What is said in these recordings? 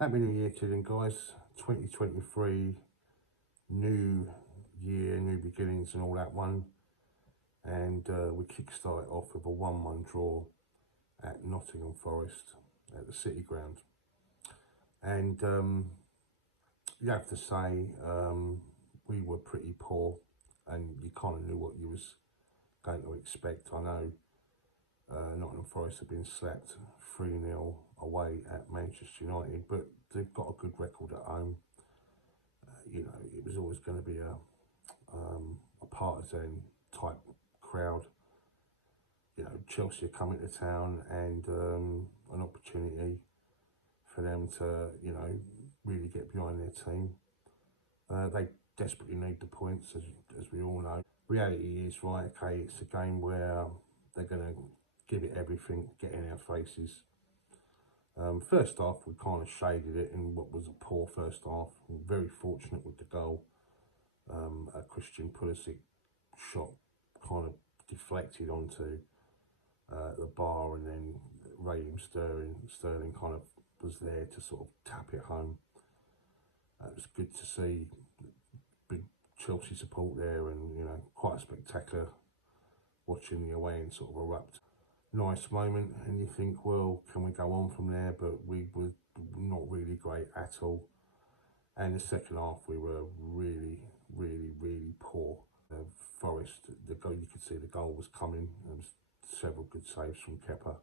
Happy New Year to them, guys. 2023, new year, new beginnings and all that one. And we kick-started off with a 1-1 draw at Nottingham Forest at the City Ground. And you have to say we were pretty poor, and you kind of knew what you was going to expect. I know Nottingham Forest have been slapped 3-0 away at Manchester United, but they've got a good record at home. You know, it was always going to be a partisan type crowd. You know, Chelsea are coming to town, and an opportunity for them to, you know, really get behind their team. They desperately need the points, as we all know. Reality is, right, okay, it's a game where they're going to give it everything, get in our faces. First half, we kind of shaded it in what was a poor first half. Very fortunate with the goal. A Christian Pulisic shot kind of deflected onto the bar, and then Raheem Sterling kind of was there to sort of tap it home. It was good to see big Chelsea support there, and you know, quite a spectacular watching the away end sort of erupt. Nice moment, and you think, well, can we go on from there? But we were not really great at all. And the second half, we were really poor. Forest, the goal, you could see the goal was coming. There was several good saves from Kepa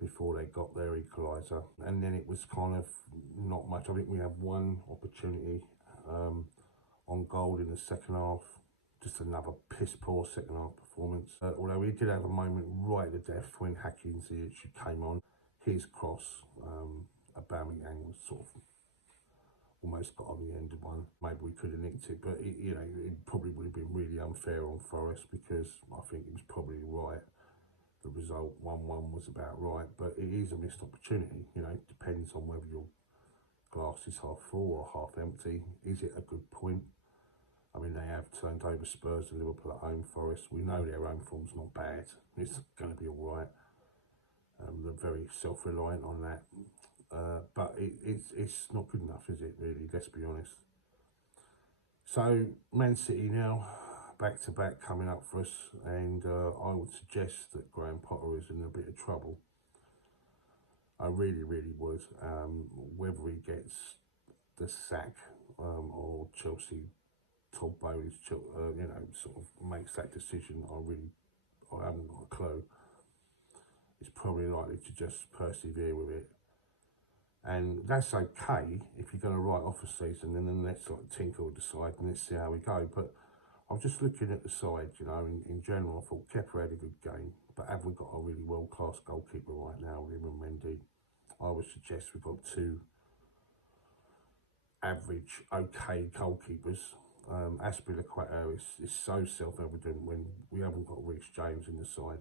before they got their equaliser, and then it was kind of not much. I think we had one opportunity on goal in the second half. Just another piss poor second half performance. Although we did have a moment right at the death when Hakim Ziyech came on. His cross, Aubameyang was sort of almost got on the end of one. Maybe we could have nicked it, but you know, it probably would have been really unfair on Forest, because I think it was probably right. The result 1-1 was about right, but it is a missed opportunity. You know, it depends on whether your glass is half full or half empty. Is it a good point? I mean, they have turned over Spurs and Liverpool at home. Forest, we know their home form's not bad. It's going to be all right. They're very self-reliant on that. But it's not good enough, is it, really? Let's be honest. So, Man City now, back-to-back coming up for us, and I would suggest that Graham Potter is in a bit of trouble. I really would. Whether he gets the sack or Chelsea, Todd Boehly, you know, sort of makes that decision, I haven't got a clue. It's probably likely to just persevere with it. And that's okay if you're going to write off a season, and then let's like tinker or decide and let's see how we go. But I'm just looking at the side, you know, in general, I thought Kepa had a good game, but have we got a really world-class goalkeeper right now with him and Mendy? I would suggest we've got two average, okay goalkeepers. Aspilicueta is so self-evident when we haven't got Rich James in the side.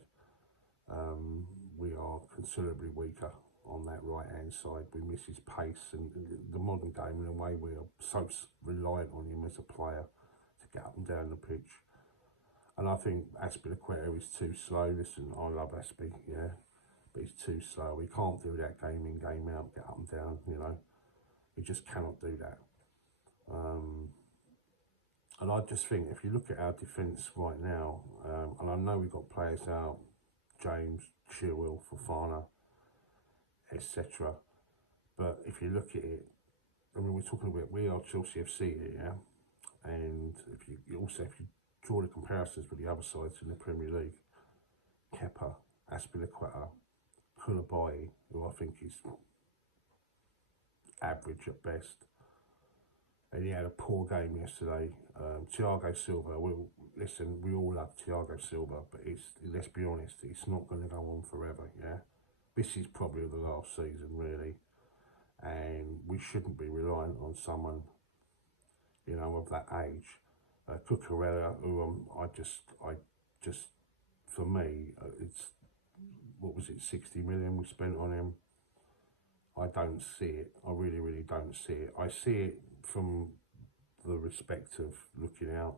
We are considerably weaker on that right-hand side. We miss his pace, and the modern game, in a way, we are so reliant on him as a player to get up and down the pitch. And I think Aspilicueta is too slow. Listen, I love Aspi, yeah, but he's too slow. He can't do that game in, game out, get up and down, you know. He just cannot do that. And I just think, if you look at our defence right now, and I know we've got players out, James, Chilwell, Fofana, etc. But if you look at it, I mean, we're talking about, we are Chelsea FC here, yeah? And if you draw the comparisons with the other sides in the Premier League, Kepa, Aspilicueta, Koulibaly, who I think is average at best, and he had a poor game yesterday. Thiago Silva, listen, we all love Thiago Silva, but let's be honest, it's not going to go on forever, yeah? This is probably the last season, really, and we shouldn't be reliant on someone, you know, of that age. Cucurella, who I just, for me, it's, what was it, 60 million we spent on him. I don't see it. I really don't see it. I see it from the respect of looking out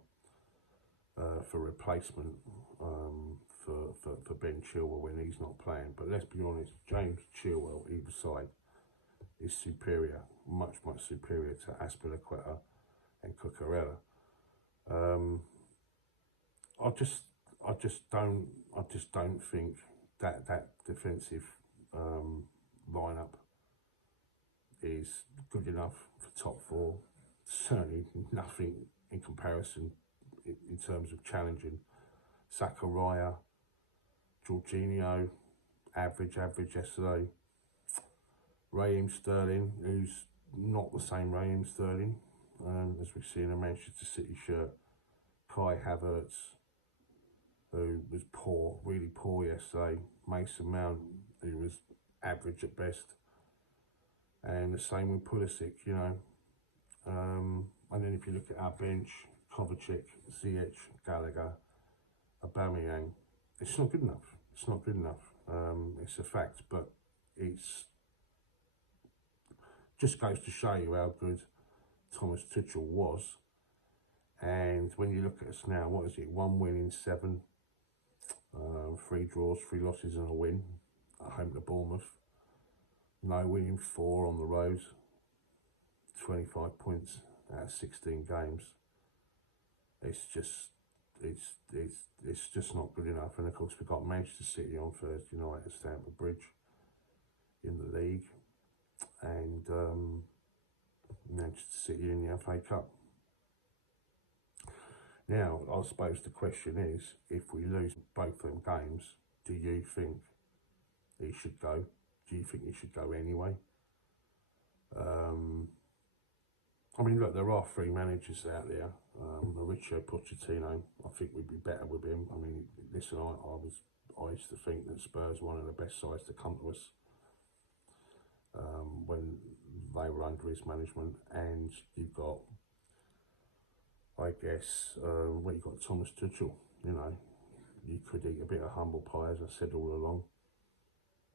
for replacement for Ben Chilwell when he's not playing. But let's be honest, James Chilwell, either side, is superior, much superior to Aspilicueta and Cucurella. I just don't think that defensive lineup is good enough for top four. Certainly nothing in comparison in terms of challenging. Zakaria, Jorginho, average yesterday. Raheem Sterling, who's not the same Raheem Sterling as we see in a Manchester City shirt. Kai Havertz, who was poor, really poor yesterday. Mason Mount, who was average at best. And the same with Pulisic, you know. And then if you look at our bench, Kovacic, Ziyech, Gallagher, Aubameyang, it's not good enough. It's not good enough. It's a fact, but it's just goes to show you how good Thomas Tuchel was. And when you look at us now, what is it? 1 win in 7, 3 draws, 3 losses and a win at home to Bournemouth. No win in 4 on the road. 25 points out of 16 games. It's just not good enough. And of course we've got Manchester City on Thursday night at Stamford Bridge in the league, and Manchester City in the FA Cup. Now, I suppose the question is, if we lose both them games, do you think he should go? Do you think he should go anyway? I mean, look, there are 3 managers out there. Mauricio Pochettino, I think we'd be better with him. I mean, listen, I used to think that Spurs were one of the best sides to come to us when they were under his management. And you've got, I guess, you've got Thomas Tuchel. You know, you could eat a bit of humble pie, as I said all along.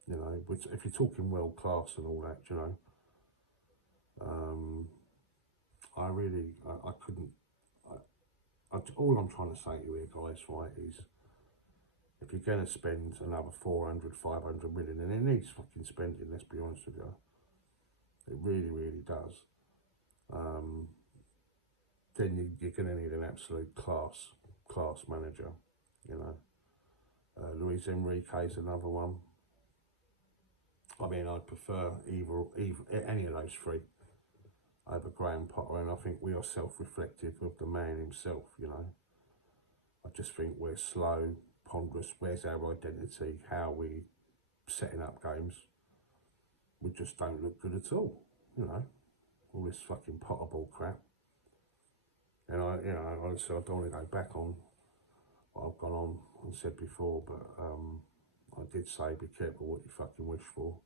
You know, which, if you're talking world class and all that, you know, I couldn't. All I'm trying to say to you here, guys, right, is if you're going to spend another 400, 500 million, and it needs fucking spending, let's be honest with you, it really does, then you're going to need an absolute class manager, you know. Luis Enrique is another one. I mean, I'd prefer either any of those 3 over Graham Potter, and I think we are self-reflective of the man himself, you know. I just think we're slow, ponderous. Where's our identity? How are we setting up games? We just don't look good at all, you know. All this fucking Potter ball crap. And honestly, I don't want to go back on what I've gone on and said before, but I did say be careful what you fucking wish for.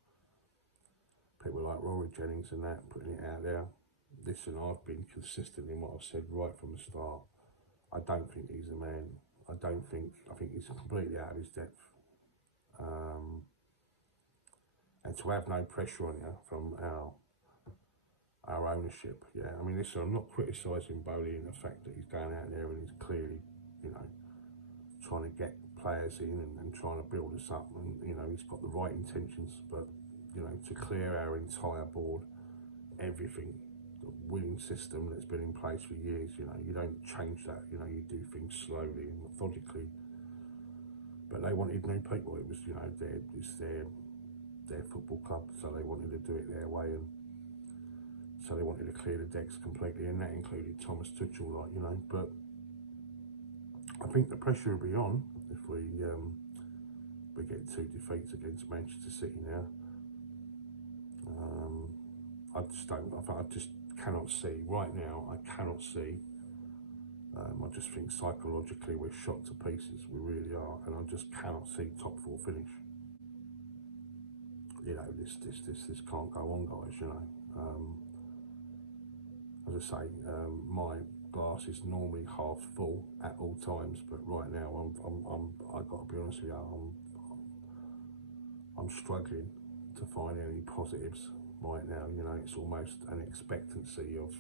People like Rory Jennings and that, putting it out there. Listen, I've been consistent in what I've said right from the start. I don't think he's the man. I think he's completely out of his depth. And to have no pressure on you from our ownership, yeah. I mean, listen, I'm not criticising Boehly in the fact that he's going out there and he's clearly, you know, trying to get players in and trying to build us up, and, you know, he's got the right intentions, but, you know, to clear our entire board, everything, the winning system that's been in place for years, you know, you don't change that, you know, you do things slowly and methodically. But they wanted new people. It was, you know, it's their football club, so they wanted to do it their way, and so they wanted to clear the decks completely, and that included Thomas Tuchel, like, you know. But I think the pressure will be on if we get 2 defeats against Manchester City now. I just cannot see right now. I cannot see. I just think psychologically we're shot to pieces. We really are, and I just cannot see top 4 finish. You know, this can't go on, guys. You know, as I say, my glass is normally half full at all times, but right now I've got to be honest with you, I'm struggling to find any positives right now. You know, it's almost an expectancy of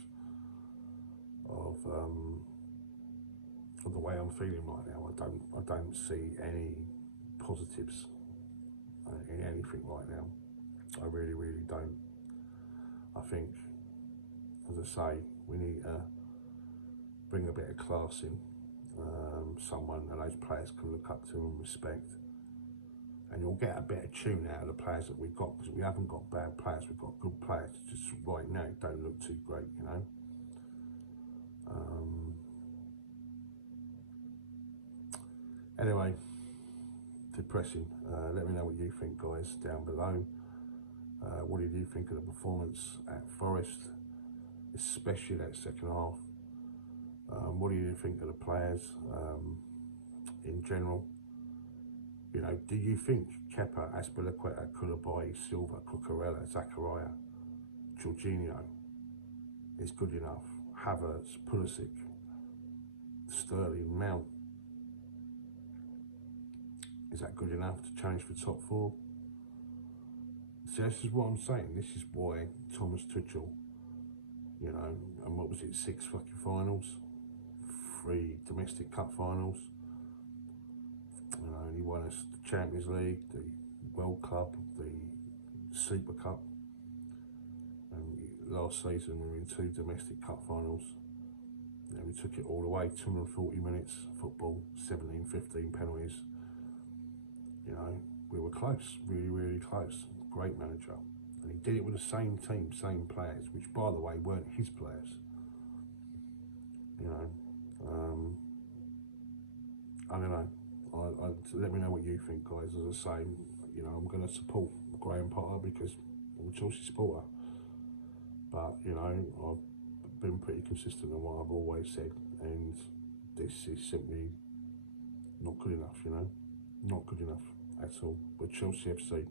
the way I'm feeling right now. I don't see any positives in anything right now. I really don't. think, as I say, we need to bring a bit of class in, someone that those players can look up to and respect. And you'll get a better tune out of the players that we've got, because we haven't got bad players, we've got good players. Just right now, it don't look too great, you know. Anyway, depressing. Let me know what you think, guys, down below. What did you think of the performance at Forest, especially that second half? What do you think of the players in general? You know, do you think Kepa, Azpilicueta, Koulibaly, Silva, Cucurella, Zakaria, Jorginho is good enough? Havertz, Pulisic, Sterling, Mount, is that good enough to challenge for top four? See, this is what I'm saying. This is why Thomas Tuchel, you know, and what was it, 6 fucking finals, 3 domestic cup finals. You know, and he won us the Champions League, the World Cup, the Super Cup. And last season we were in 2 domestic cup finals. You know, we took it all away, 240 minutes football, 17, 15 penalties. You know, we were close, really, really close. Great manager. And he did it with the same team, same players, which, by the way, weren't his players. You know, I don't know. Let me know what you think, guys. As I say, you know, I'm going to support Graham Potter because I'm a Chelsea supporter. But, you know, I've been pretty consistent on what I've always said. And this is simply not good enough, you know. Not good enough at all. We're Chelsea FC.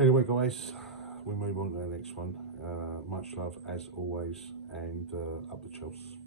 Anyway, guys, we move on to the next one. Much love as always, and up the Chelsea.